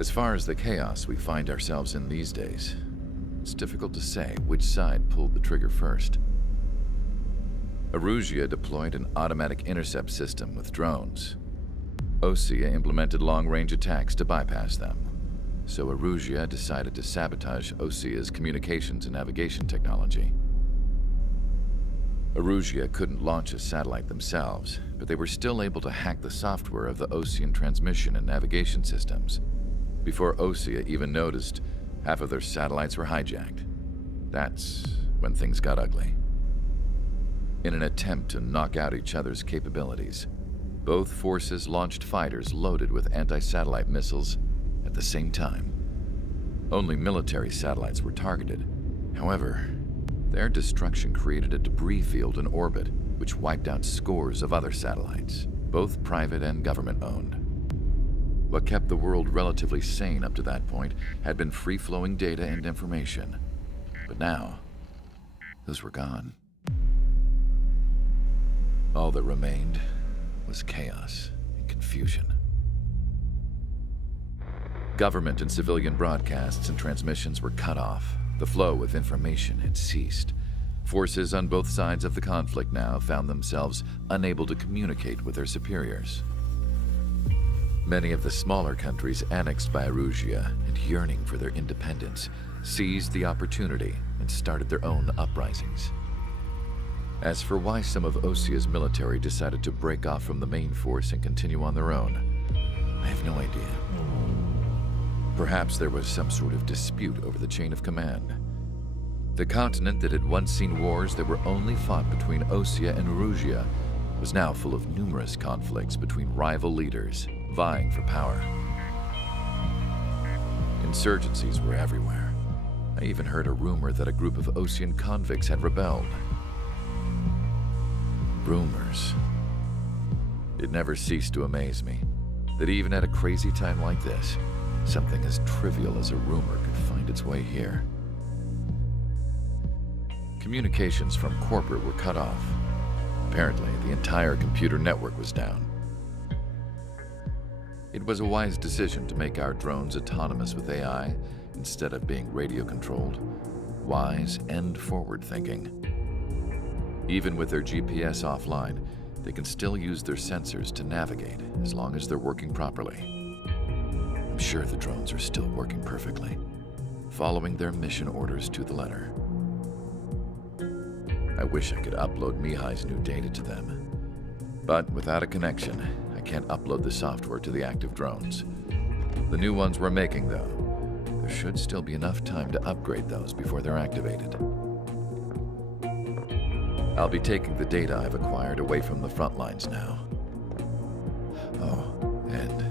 As far as the chaos we find ourselves in these days, it's difficult to say which side pulled the trigger first. Erusia deployed an automatic intercept system with drones. Osea implemented long-range attacks to bypass them. So Erusia decided to sabotage Osea's communications and navigation technology. Erusia couldn't launch a satellite themselves, but they were still able to hack the software of the Osean transmission and navigation systems. Before Osea even noticed, half of their satellites were hijacked. That's when things got ugly. In an attempt to knock out each other's capabilities, both forces launched fighters loaded with anti-satellite missiles at the same time. Only military satellites were targeted. However, their destruction created a debris field in orbit, which wiped out scores of other satellites, both private and government-owned. What kept the world relatively sane up to that point had been free-flowing data and information. But now, those were gone. All that remained was chaos and confusion. Government and civilian broadcasts and transmissions were cut off. The flow of information had ceased. Forces on both sides of the conflict now found themselves unable to communicate with their superiors. Many of the smaller countries annexed by Erusia and yearning for their independence seized the opportunity and started their own uprisings. As for why some of Osea's military decided to break off from the main force and continue on their own, I have no idea. Perhaps there was some sort of dispute over the chain of command. The continent that had once seen wars that were only fought between Osea and Erusia was now full of numerous conflicts between rival leaders vying for power. Insurgencies were everywhere. I even heard a rumor that a group of Osean convicts had rebelled. Rumors. It never ceased to amaze me that even at a crazy time like this, something as trivial as a rumor could find its way here. Communications from corporate were cut off. Apparently, the entire computer network was down. It was a wise decision to make our drones autonomous with AI instead of being radio-controlled. Wise and forward-thinking. Even with their GPS offline, they can still use their sensors to navigate as long as they're working properly. I'm sure the drones are still working perfectly, following their mission orders to the letter. I wish I could upload Mihai's new data to them. But without a connection, I can't upload the software to the active drones. The new ones we're making, though, there should still be enough time to upgrade those before they're activated. I'll be taking the data I've acquired away from the front lines now. Oh, and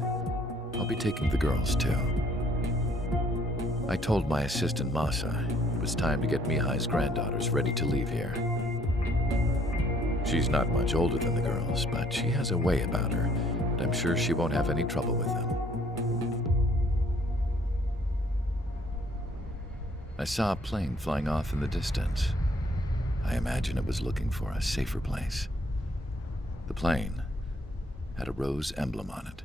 I'll be taking the girls, too. I told my assistant Masa it was time to get Mihai's granddaughters ready to leave here. She's not much older than the girls, but she has a way about her, and I'm sure she won't have any trouble with them. I saw a plane flying off in the distance. I imagine it was looking for a safer place. The plane had a rose emblem on it.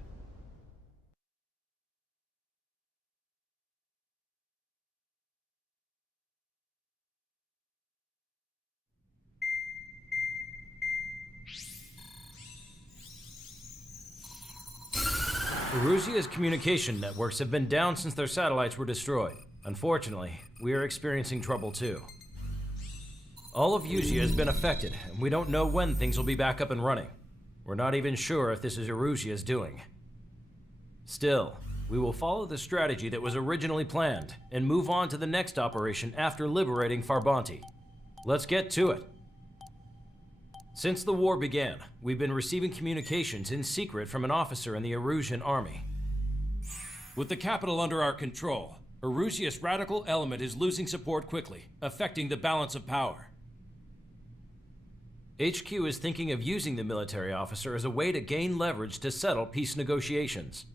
Erusia's communication networks have been down since their satellites were destroyed. Unfortunately, we are experiencing trouble too. All of Usia has been affected, and we don't know when things will be back up and running. We're not even sure if this is Erusia's doing. Still, we will follow the strategy that was originally planned, and move on to the next operation after liberating Farbanti. Let's get to it. Since the war began, we've been receiving communications in secret from an officer in the Erusian army. With the capital under our control, Erusia's radical element is losing support quickly, affecting the balance of power. HQ is thinking of using the military officer as a way to gain leverage to settle peace negotiations.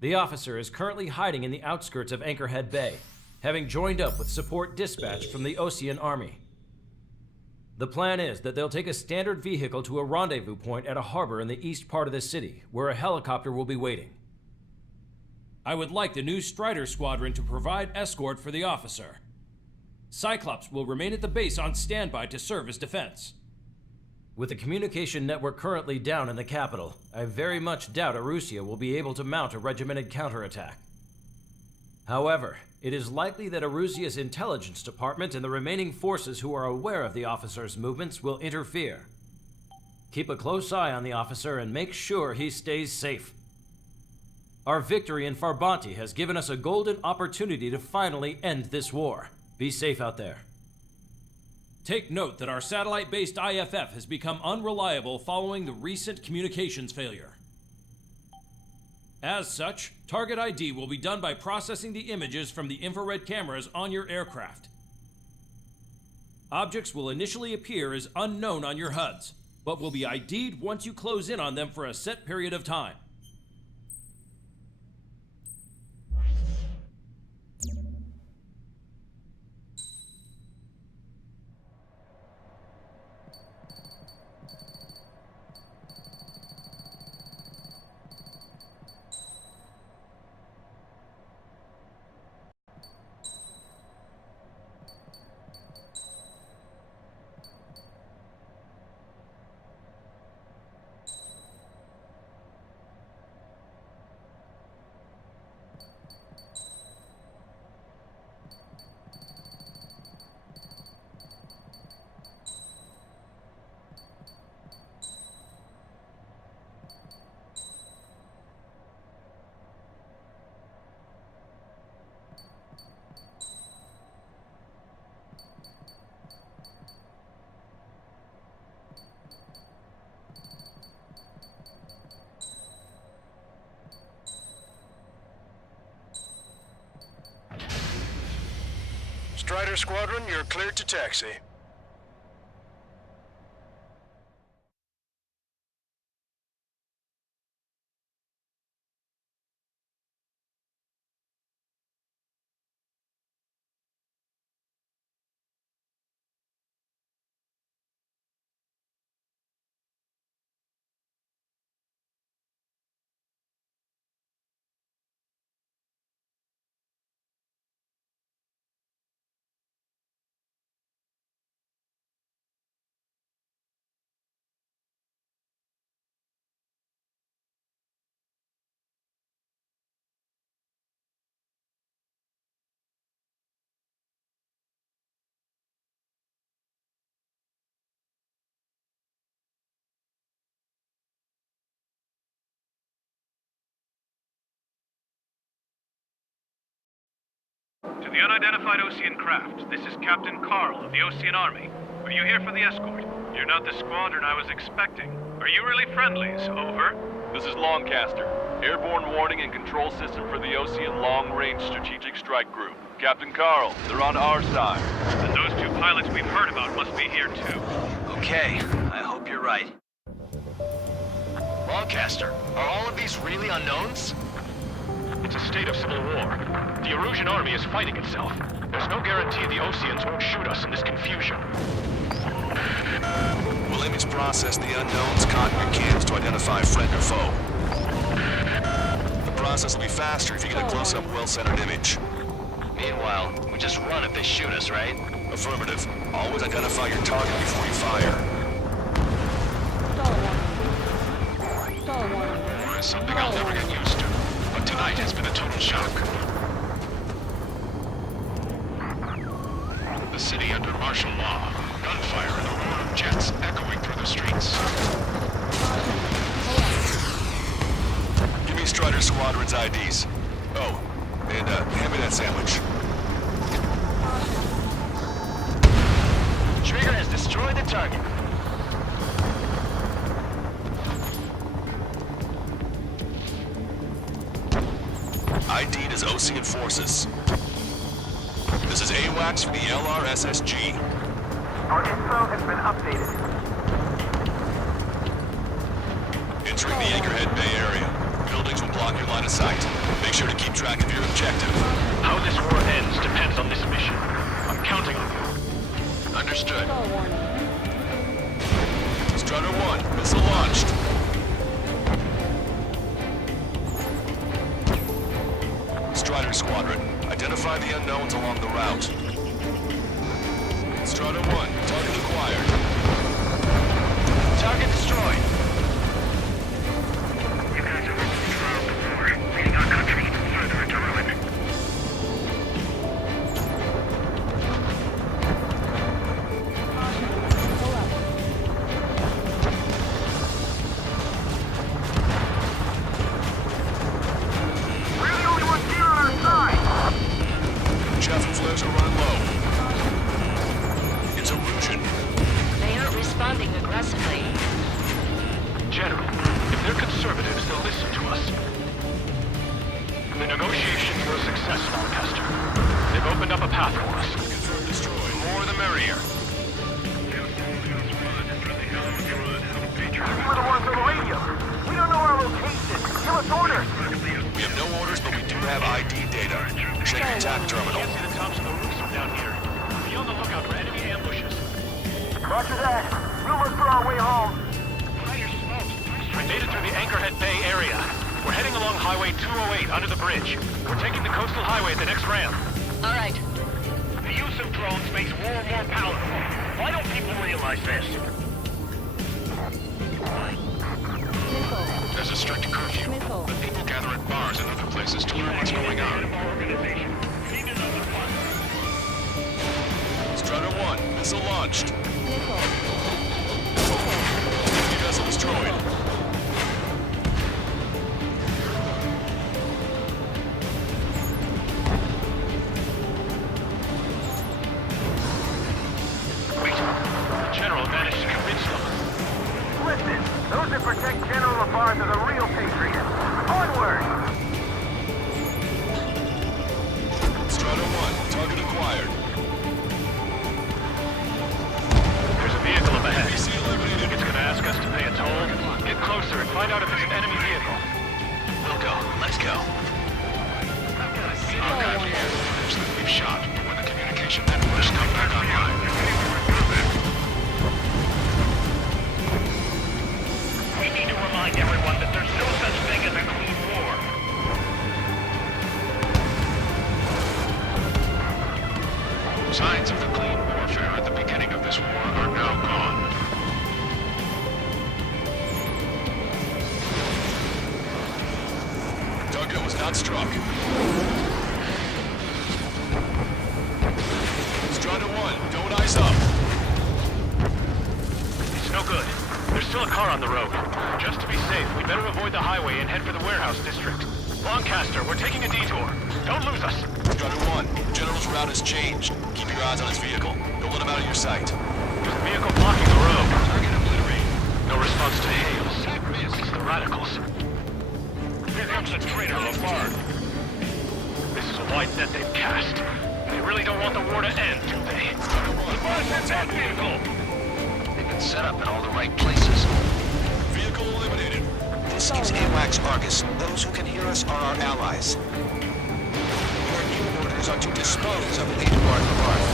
The officer is currently hiding in the outskirts of Anchorhead Bay, having joined up with support dispatched from the Osean army. The plan is that they'll take a standard vehicle to a rendezvous point at a harbor in the east part of the city, where a helicopter will be waiting. I would like the new Strider Squadron to provide escort for the officer. Cyclops will remain at the base on standby to serve as defense. With the communication network currently down in the capital, I very much doubt Erusia will be able to mount a regimented counterattack. However, it is likely that Erusia's intelligence department and the remaining forces who are aware of the officer's movements will interfere. Keep a close eye on the officer and make sure he stays safe. Our victory in Farbanti has given us a golden opportunity to finally end this war. Be safe out there. Take note that our satellite-based IFF has become unreliable following the recent communications failure. As such, target ID will be done by processing the images from the infrared cameras on your aircraft. Objects will initially appear as unknown on your HUDs, but will be ID'd once you close in on them for a set period of time. Strider Squadron, you're cleared to taxi. To the unidentified Osean craft, this is Captain Carl of the Osean Army. Are you here for the escort? You're not the squadron I was expecting. Are you really friendlies? Over. This is Longcaster. Airborne warning and control system for the Osean Long-Range Strategic Strike Group. Captain Carl, they're on our side. And those two pilots we've heard about must be here too. Okay, I hope you're right. Longcaster, are all of these really unknowns? It's a state of civil war. The Erusian army is fighting itself. There's no guarantee the Oseans won't shoot us in this confusion. We'll image process the unknowns caught in your cams to identify friend or foe. The process will be faster if you get a close-up, well-centered image. Meanwhile, we just run if they shoot us, right? Affirmative. Always identify your target before you fire. It's something I'll never get used to. But tonight has been a total shock. The city under martial law. Gunfire and the roar of jets echoing through the streets. Give me Strider Squadron's IDs. Oh, and hand me that sandwich. Trigger has destroyed the target. ID'd as Osean forces. This is AWACS for the LRSSG. Our info has been updated. Entering the Anchorhead Bay area. Buildings will block your line of sight. Make sure to keep track of your objective. How this war ends depends on this mission. I'm counting on you. Understood. Strider 1, missile launched. along the route. Strata 1, target acquired. Target destroyed. You guys have opened the trial before, leading our country even further into ruin. We're the only ones here on our side. Chaffin flares are running low. It's Erusian. They aren't responding aggressively. General, if they're conservatives, they'll listen to us. The negotiations were a success, Lancaster. They've opened up a path for us. Confirmed destroyed. More the merrier. We were the ones on the radio. We don't know our location. Give us orders. We have no orders, but we do have ID data. Check your TAC terminal. Can't see the tops of the roofs from down here. Be on the lookout for enemy ambushes. Roger that. We'll look for our way home. We made it through the Anchorhead Bay area. We're heading along Highway 208 under the bridge. We're taking the coastal highway at the next ramp. All right. The use of drones makes war more palatable. Why don't people realize this? There's a strict curfew, but people gather at bars and other places to learn what's going on. Strutter 1, missile launched. Enemy vessel destroyed. Wait, the General managed to convince them. Listen, those that protect General LaBarge are the real patriots. Onward! Strutter 1, target acquired. There's a vehicle up ahead. PC eliminated. It's gonna ask us to pay a toll. Get closer and find out if it's an enemy vehicle. We'll go. Let's go. We've shot, but when the communication networks come back online. We need to remind everyone that there's no such thing as a clean war. Signs of the clean warfare at the beginning of this war are now gone. Target was not struck. Strata 1, don't eyes up. It's no good. There's still a car on the road. Just to be safe, we better avoid the highway and head for the warehouse district. Lancaster, we're taking a detour. Don't lose us. Strata 1, General's route has changed. Keep your eyes on his vehicle. Don't let him out of your sight. There's a vehicle blocking the road. Target obliterated. No response to hails. It's the radicals. Here comes the traitor, Lafarge. This is a wide net they've cast. They really don't want the war to end, do they? Lafarge, that vehicle! They've been set up in all the right places. Vehicle eliminated. This is AWACS Argus. Those who can hear us are our allies. Your new orders are to dispose of Eduard Labarth.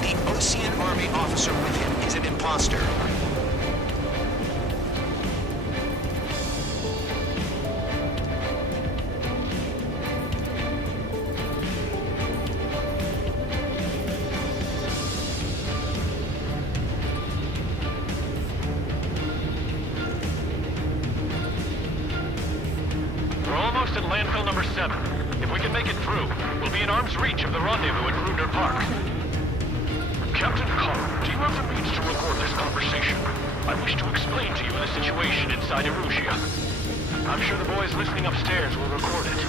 The Ocean Army officer with him is an imposter. We're almost at landfill number 7. If we can make it through, we'll be in arm's reach of the rendezvous at Gruner Park. Captain Carl, do you have the means to record this conversation? I wish to explain to you the situation inside Erusia. I'm sure the boys listening upstairs will record it.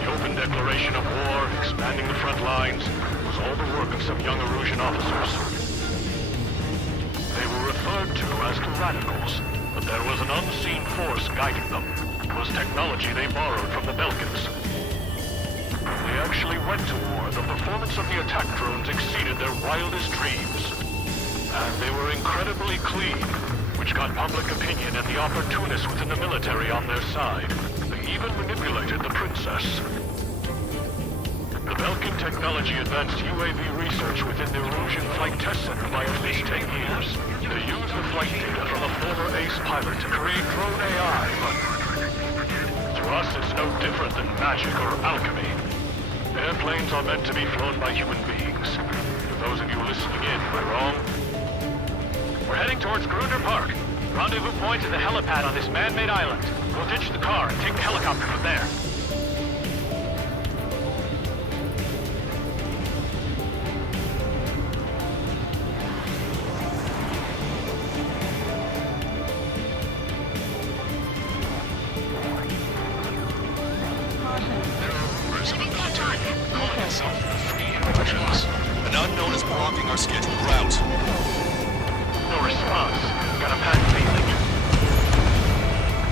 The open declaration of war, expanding the front lines, was all the work of some young Erusian officers. They were referred to as the Radicals, but there was an unseen force guiding them. It was technology they borrowed from the Belkans. When they actually went to war, the performance of the attack drones exceeded their wildest dreams. And they were incredibly clean, which got public opinion and the opportunists within the military on their side. They even manipulated the princess. The Belkin technology advanced UAV research within the Erusian Flight Test Center by at least 10 years. They used the flight data from a former ace pilot to create drone AI, but To us, it's no different than magic or alchemy. Airplanes are meant to be flown by human beings. For those of you listening in, am I wrong? We're heading towards Grunder Park. Rendezvous point is the helipad on this man-made island. We'll ditch the car and take the helicopter from there. An unknown is blocking our scheduled route. No response. Got a pack failing.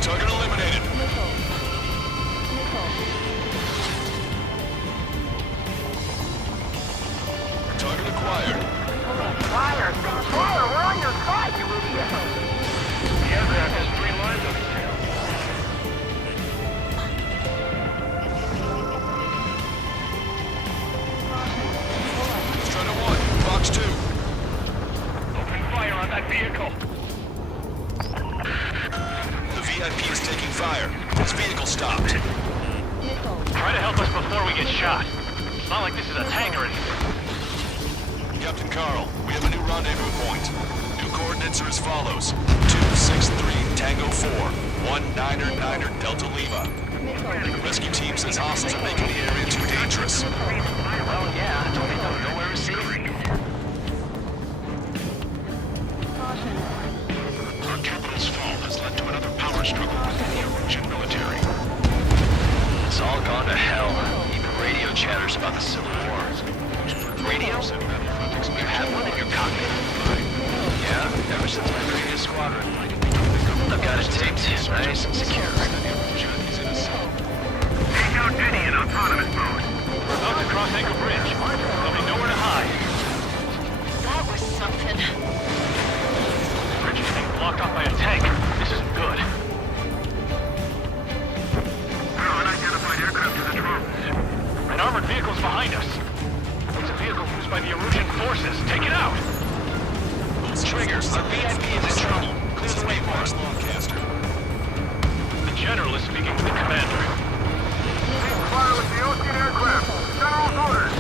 Target eliminated. Target acquired. Fire! Fire! We're on your side, you idiot! The aircraft has 3 lines on its tail. Strider 1, Fox 2. Open fire on that vehicle. The VIP is taking fire. His vehicle stopped. Try to help us before we get shot. It's not like this is a tank or anything. Captain Carl, we have a new rendezvous point. New coordinates are as follows. 263 Tango 4, 1999 Delta Lima. Rescue team says hostiles are making the area too dangerous. Well, yeah, don't they know nowhere is safe? Our capital's fall has led to another power struggle within the Erusian military. It's all gone to hell. Even radio chatters about the Civil War. Radio? You have one in your cockpit? Yeah, ever since my previous squadron. I've got it taped, nice and secure. Take out Denny in autonomous mode. We're about to cross Anchor Bridge. There'll be nowhere to hide. That was something. The bridge is being blocked off by a tank. This isn't good. Unidentified aircraft to the drones. An armored vehicle's behind us. It's a vehicle used by the Erusian forces. Take it out! Triggers, our VIP is in trouble. Clear the way for us. Lancaster. The general is speaking with the commander. Fire with the Ocean aircraft. General's orders.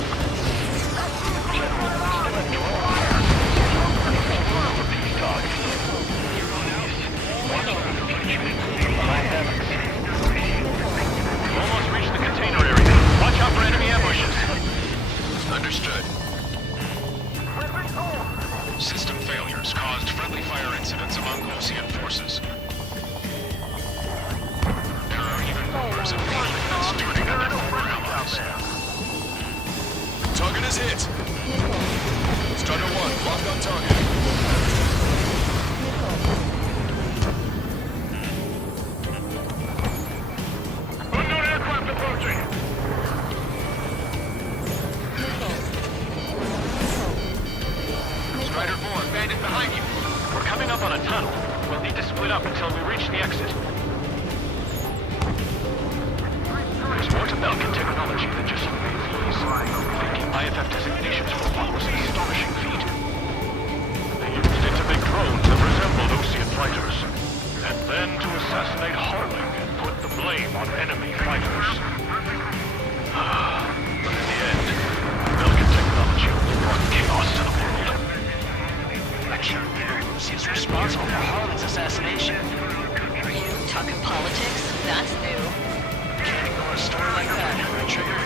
Almost reached the container area. Watch out for enemy ambushes. Understood. System failures caused friendly fire incidents among Ocean forces. There are even rumors of conflicts turning on their former allies. Target is hit. Strider 1, locked on target. Unknown aircraft approaching. Strider 4, bandit behind you. We're coming up on a tunnel. We'll need to split up until we reach the exit. There's more to Belkin technology than just UAVs. Taking IFF designations for one was an astonishing feat. They used it to make drones that resembled Osean fighters. And then to assassinate Harling and put the blame on enemy fighters. But in the end, Belkin technology only brought chaos to the world. I can't believe Lucius responsible for Harlan's assassination. You talking politics? That's new. Can't ignore a story like that, right, Trigger?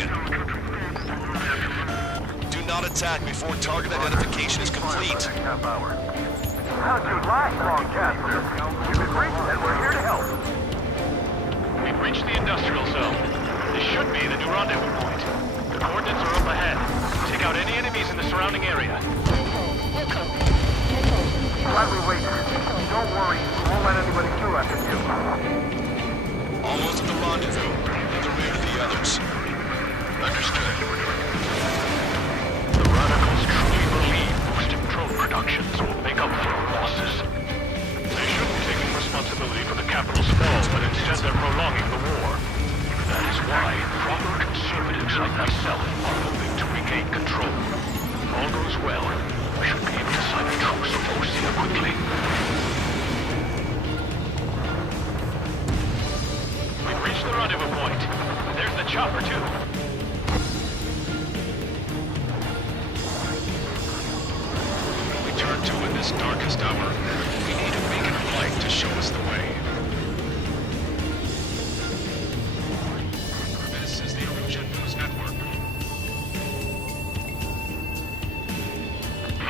Ocean. Do not attack before target identification is complete. How'd you last long, Casper? We've been reached and we're here to help. We've reached the industrial zone. This should be the new rendezvous point. The coordinates are up ahead. Take out any enemies in the surrounding area. Glad we waited. Don't worry, we won't let anybody through after you. Almost at the rendezvous. In the rear of the others. Understood. The Radicals truly believe boosted drone productions will make up for our losses. They shouldn't be taking responsibility for the capital's fall, but instead they're prolonging the war. That is why proper conservatives like myself are hoping to regain control. If all goes well, we should be able to sign a truce with Osea quickly. We've reached the rendezvous point. There's the chopper, too. We turn to in this darkest hour. We need a beacon of light to show us the way. This is the Erosion News Network.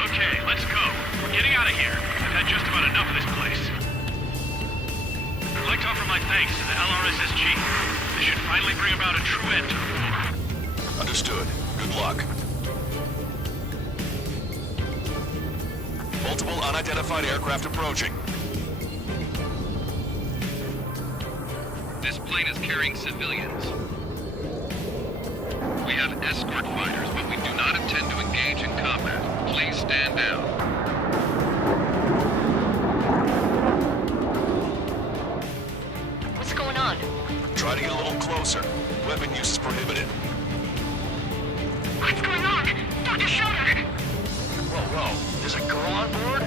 Okay, let's go. We're getting out of here. I've had just about enough of this place. I'd like to offer my thanks to the LRSSG. This should finally bring about a true end to the war. Understood. Good luck. Multiple unidentified aircraft approaching. This plane is carrying civilians. We have escort fighters, but we do not intend to engage in combat. Please stand down. What's going on? Try to get a little closer. Weapon use is prohibited. What's going on? Dr. Schroeder! Whoa. There's a girl on board?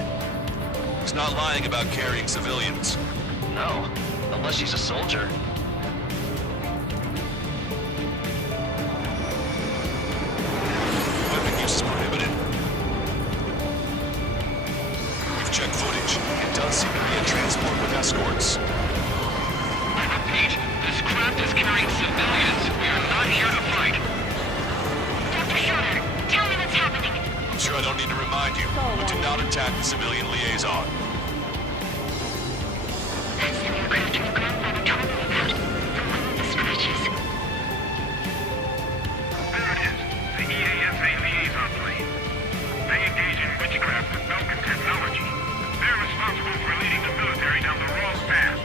He's not lying about carrying civilians. No. Unless she's a soldier. Weapon use is prohibited. We've checked footage. It does seem to be a transport with escorts. I repeat, this craft is carrying civilians. We are not here to fight. Dr. Schroeder, tell me what's happening. I'm sure I don't need to remind you, but do not attack the civilian liaison. That's the aircraft your grandfather told me about. From one of the scratches. There it is. The EASA liaison plane. They engage in witchcraft with Belkin technology. They're responsible for leading the military down the wrong path.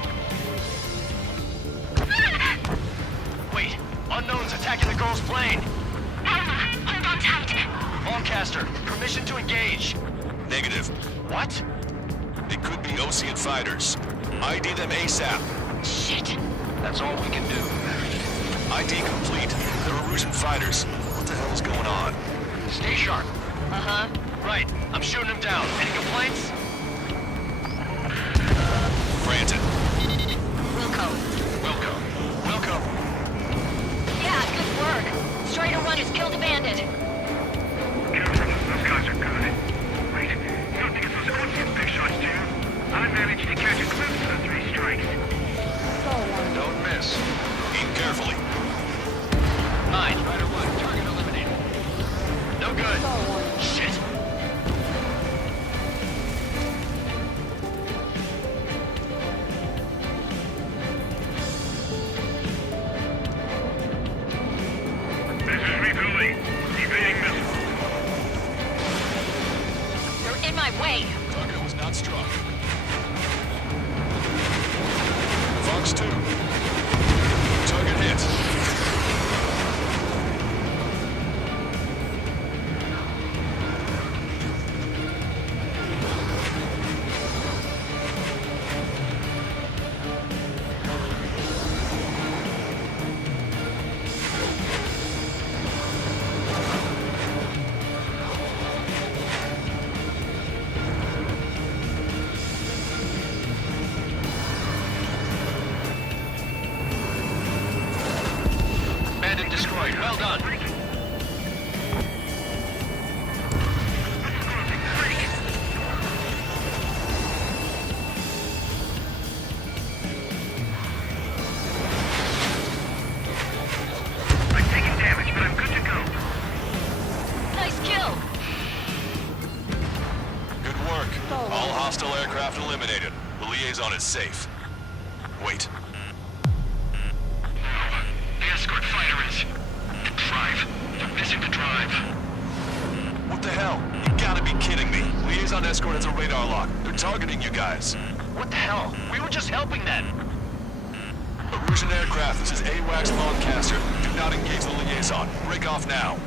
Wait. Unknown's attacking the girl's plane. Alma, hold on tight. Lancaster, permission to engage. Negative. What? It could be Ocean fighters. ID them ASAP. Shit. That's all we can do. ID complete. They're Erusian fighters. What the hell is going on? Stay sharp. Uh-huh. Right. I'm shooting him down. Any complaints? Granted. Wilco. Welcome. Welcome. Yeah, good work. Strider 1 has killed a bandit. Careful, those guys are good. Wait, you don't think it's those Quincy's big shots, do you? I managed to catch a glimpse of the 3 strikes. Don't miss. Aim carefully. 9. Strider 1. Target eliminated. No good. Shit. This is refueling. Evading missile. They're in my way. Target was not struck. Fox 2. Target hit. Dawn is safe. Wait. The escort fighter is... The drive. They're missing the drive. What the hell? You gotta be kidding me. Liaison escort has a radar lock. They're targeting you guys. What the hell? We were just helping them. Erusian aircraft, this is AWACS Longcaster. Do not engage the liaison. Break off now.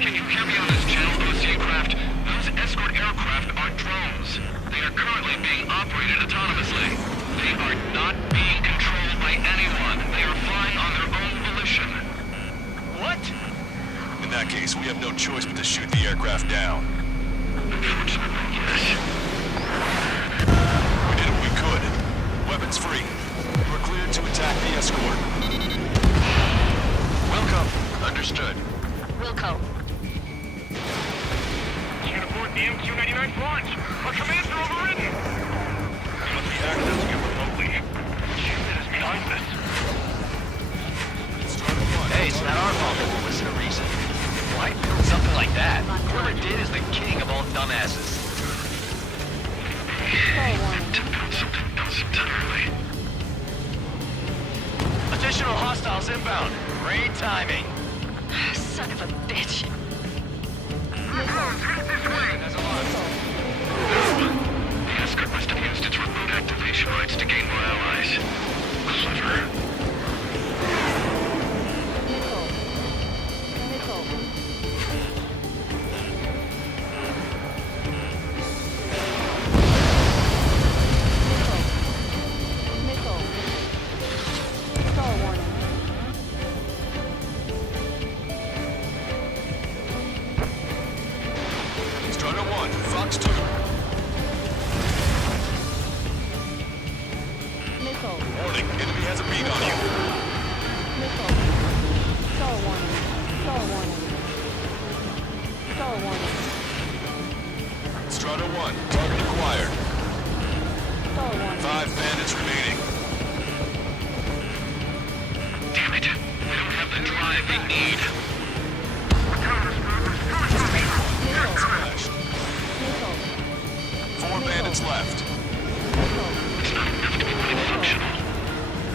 Can you hear me on this channel, OCA craft? Those escort aircraft are drones. They are currently being operated autonomously. They are not being controlled by anyone. They are flying on their own volition. What? In that case, we have no choice but to shoot the aircraft down. Unfortunately, yes. We did what we could. Weapons free. We're cleared to attack the escort. Welcome. Understood. Wilco. Can't afford the MQ-99 launch. Our commands are overridden. There must be access here remotely. Human is behind this. Hey, it's not our fault that we'll listen to reason. Why build something like that? Whoever did is the king of all dumbasses. To build something else entirely. Additional hostiles inbound. Great timing. Son of a bitch. The escort must have used its remote activation rights to gain more allies. Clever. Strider 1, Fox 2. Warning, enemy has a beat on you. Strider 1, target acquired. 5 bandits remaining. Damn it. We don't have the drive we need. Smashed. 4 bandits left. It's not enough to be fully functional.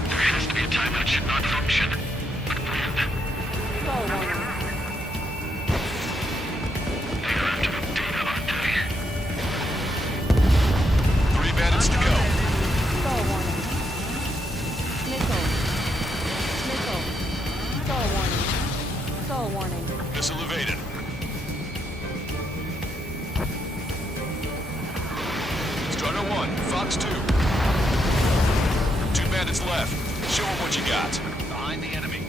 There has to be a time when it should not function. But when? They are after the data, aren't they? 3 bandits to go. Missile evaded. Strider 1, Fox 2. 2 bandits left. Show them what you got. Behind the enemy.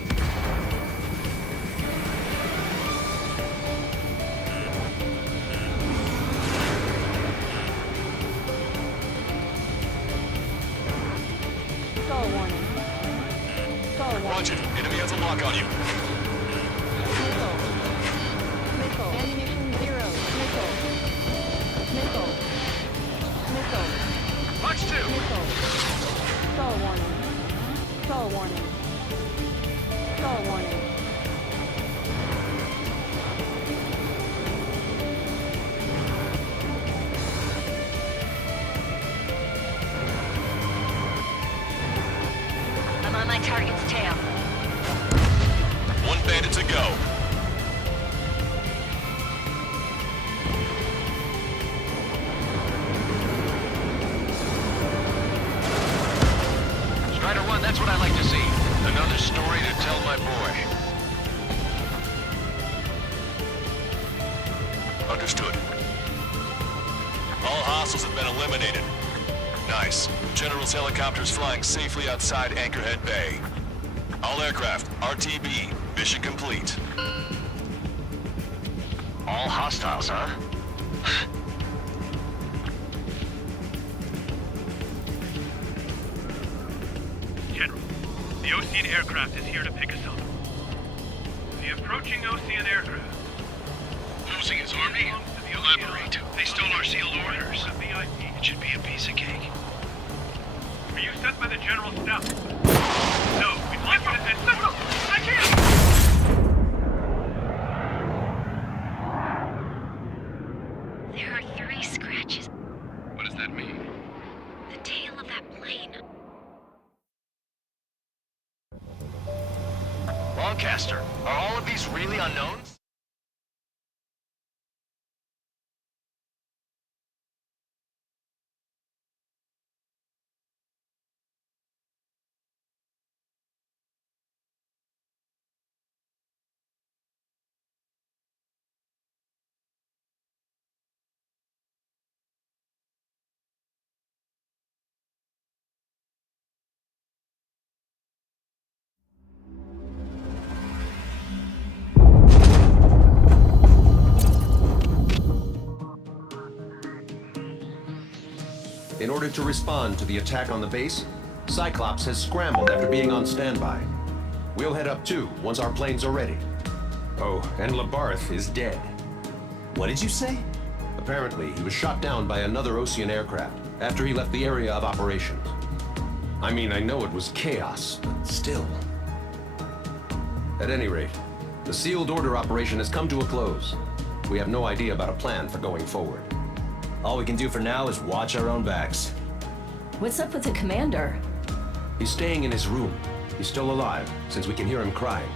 Watch it. Enemy has a lock on you. Fox 2. I'm on my target's tail. 1 bandit to go. Strider 1, that's what I like to see. Another story to tell my boy. Understood. All hostiles have been eliminated. Nice. General's helicopters flying safely outside Anchorhead Bay. All aircraft, RTB, mission complete. All hostiles, huh? General, the Ocean aircraft is here to pick us up. The approaching Ocean aircraft. Losing his army? Elaborate. They stole our sealed orders. It should be a piece of cake. Are you sent by the General's staff? No, we'd like you to send... No, I can't! There are 3 scratches. What does that mean? Caster, are all of these really unknowns? In order to respond to the attack on the base, Cyclops has scrambled after being on standby. We'll head up too, once our planes are ready. Oh, and Labarth is dead. What did you say? Apparently, he was shot down by another Ocean aircraft after he left the area of operations. I mean, I know it was chaos, but still. At any rate, the sealed order operation has come to a close. We have no idea about a plan for going forward. All we can do for now is watch our own backs. What's up with the commander? He's staying in his room. He's still alive, since we can hear him crying.